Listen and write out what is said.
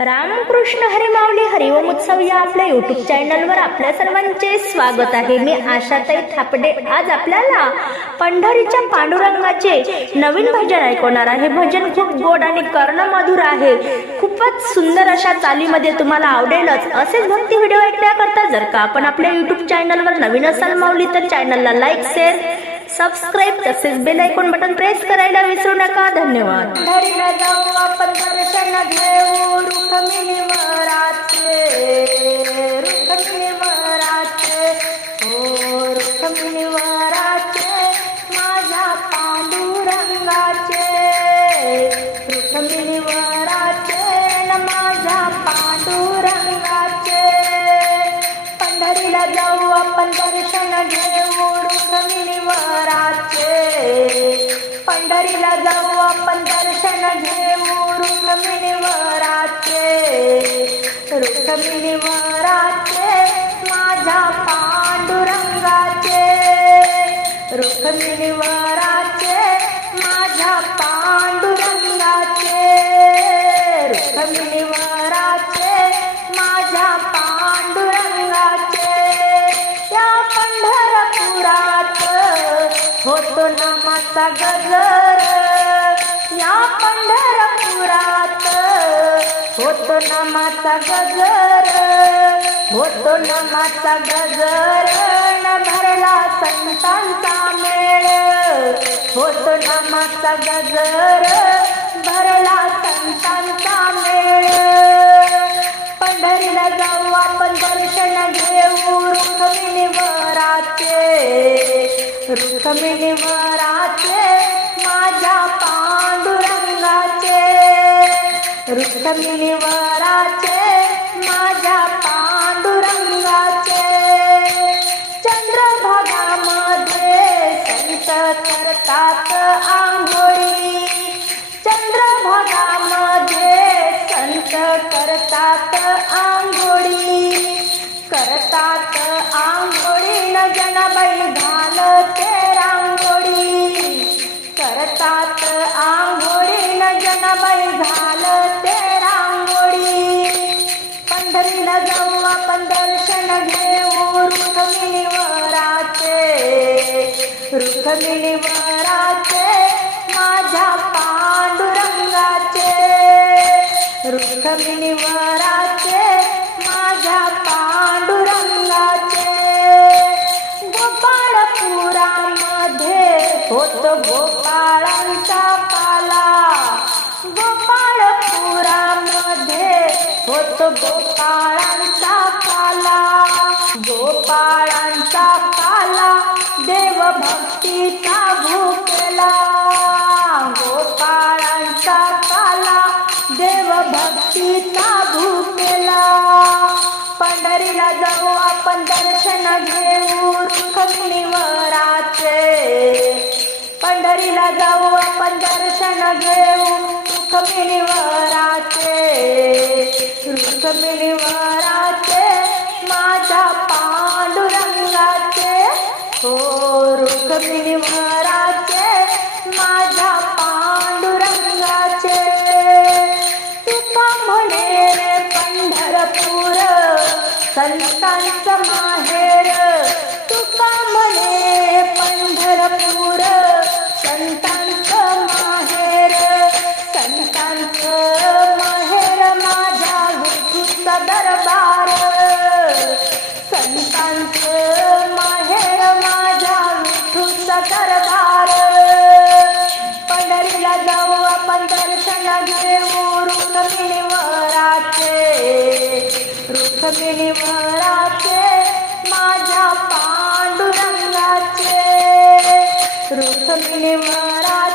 रामकृष्ण हरी माऊली हरिओम उत्सव या आपल्या YouTube चॅनलवर आपल्या सर्वांचे स्वागत आहे। मी आशाताई थापडे आज आपल्याला पंढरीच्या पांडुरंगाचे नवीन भजन ऐकवणार आहे। भजन खूप गोड आणि कर्णमधुर आहे। खूपच सुंदर अशा चालीमध्ये तुम्हाला आवडेलच। असेच भक्ती व्हिडिओ ऐकण्याकरता जर का आपण आपल्या YouTube चॅनलवर नवीन असाल माऊली तर चॅनलला लाईक शेअर सबस्क्राइब तसेच बेल आयकॉन बटन प्रेस करायला विसरू नका। धन्यवाद। पंढरीला जाऊ आपण दर्शन घेऊ रुक्मिणीवराचे हो रुक्मिणीवराचे माझ्या पांडुरंगाचे रुक्मिणीवराचे न माझ्या पांडुरंगाचे पंढरीला जाऊ आपण दर्शन घेऊ रुक्मिणीवराचे पंढरीला जाऊ आपण दर्शन घेऊ रुक्मिणीवराचे माझ्या पांडुरंगाचे रुक्मिणीवराचे माझ्या पांडुरंगाचे रुक्मिणीवराचे माझ्या पांडुरंगाचे या पंढरपुरात होतो नामाचा गजर या पंढरपुरात होतो नामाचा गजर होतो नामाचा गजर न भरला संतांचा मेळ होतो नामाचा गजर भरला संतांचा मेळ पंढरीला जाऊ आपण दर्शन घेऊ रुक्मिणीवराचे रुक्मिणीवराचे माझ्या पांडुरंगाचे रुक्मिणीवराचे माझ्या पांडुरंगाचे चंद्रभागामध्ये संत करतात आंघोळी चंद्रभागामध्ये संत करतात आंघोळी न जनाबाई घालते रांगोळी करतात आंघोळी न जनाबाई घालते रांगोळी पंढरीला जाऊ आपण दर्शन घेऊ रुक्मिणीवराचे रुक्मिणीवराचे माझ्या पांडुरंगाचे रुक्मिणीवराचे माझ्या पांडुरंगाचे गोपाळपुरामध्ये होत गोपाळांचा पाला गोपाळपुरामध्ये होत गोपाळांचा पाला गोपाळांचा पाला देव भक्तीचा भूकेला गोपाळांचा पाला देव भक्तीचा भूकेला पंढरीला जाऊ आपण दर्शन घेऊ रुक्मिणीवराचे पंढरीला जाऊ आपण दर्शन घेऊ रुक्मिणीवराचे रुक्मिणीवराचे माझ्या पांडुरंगाचे हो रुक्मिणीवराचे माझ्या पांडुरंगाचे तुका म्हणे पंढरपूर संतांचं माहेर तुका म्हणे पंढरपूर संतांचं माहेर माझ्या विठूचा दरबार संतांचं माहेर माझ्या विठूचा दरबार पंढरीला जाऊ आपण दर्शन घेऊ रुक्मिणीवराचे रुक्मिणीवराचे माझ्या पांडुरंगाचे रुक्मिणीवराचे